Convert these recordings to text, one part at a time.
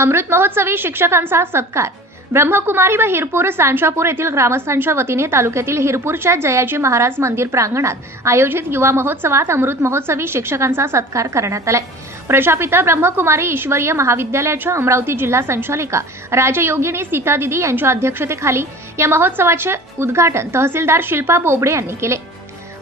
अमृत महोत्सवी शिक्षकांचा सत्कार. ब्रह्मकुमारी व हिरपूर सांचापूर येथील ग्रामस्थांच्या वतीने तालुक्यातील हिरपूरच्या जयाजी महाराज मंदिर प्रांगणात आयोजित युवा महोत्सवात अमृत महोत्सवी शिक्षकांचा सत्कार करण्यात आलाय. प्रजापिता ब्रह्मकुमारी ईश्वरीय महाविद्यालयाच्या अमरावती जिल्हा संचालिका राजयोगिनी सीता दिदी यांच्या अध्यक्षतेखाली या महोत्सवाचे उद्घाटन तहसीलदार शिल्पा बोबडे यांनी केले.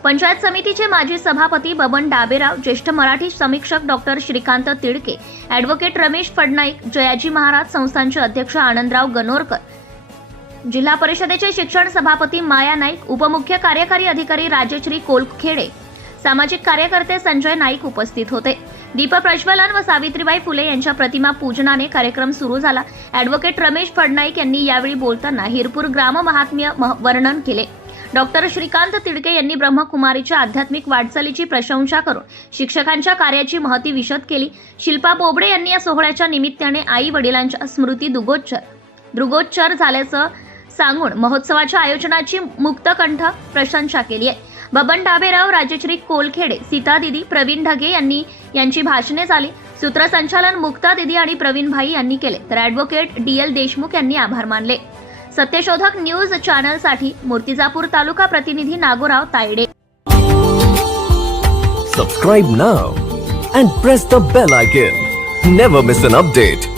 पंचायत समितीचे माजी सभापती बबन डाबेराव, ज्येष्ठ मराठी समीक्षक डॉक्टर श्रीकांत तिडके, ॲडव्होकेट रमेश फडनाईक, जयाजी महाराज संस्थानचे अध्यक्ष आनंदराव गणोरकर, जिल्हा परिषदेचे शिक्षण सभापती माया नाईक, उपमुख्य कार्यकारी अधिकारी राजश्री कोलखेडे, सामाजिक कार्यकर्ते संजय नाईक उपस्थित होते. दीप प्रज्वलन व सावित्रीबाई फुले यांच्या प्रतिमा पूजनाने कार्यक्रम सुरू झाला. ॲडव्होकेट रमेश फडनाईक यांनी यावेळी बोलताना हिरपूर ग्राम महात्म्य वर्णन केले. डॉक्टर श्रीकांत तिडके यांनी ब्रह्मकुमारीच्या आध्यात्मिक वाटचालीची प्रशंसा करून शिक्षकांच्या कार्याची महती विशद केली. शिल्पा बोबडे यांनी या सोहळ्याच्या निमित्ताने आई वडिलांच्या स्मृती दृगोच्चार झाल्याचं सांगून महोत्सवाच्या आयोजनाची मुक्तकंठ प्रशंसा केली आहे. बबन डाबेराव, राजश्री कोलखेडे, सीता दिदी, प्रवीण ढगे यांची भाषणे झाली. सूत्रसंचालन मुक्ता दिदी आणि प्रवीण भाई यांनी केले, तर ॲडव्होकेट DL देशमुख यांनी आभार मानले. सत्यशोधक न्यूज चॅनलसाठी मूर्तिजापूर तालुका प्रतिनिधी Nagorao Tayde. Subscribe now and press the bell icon. Never miss an update.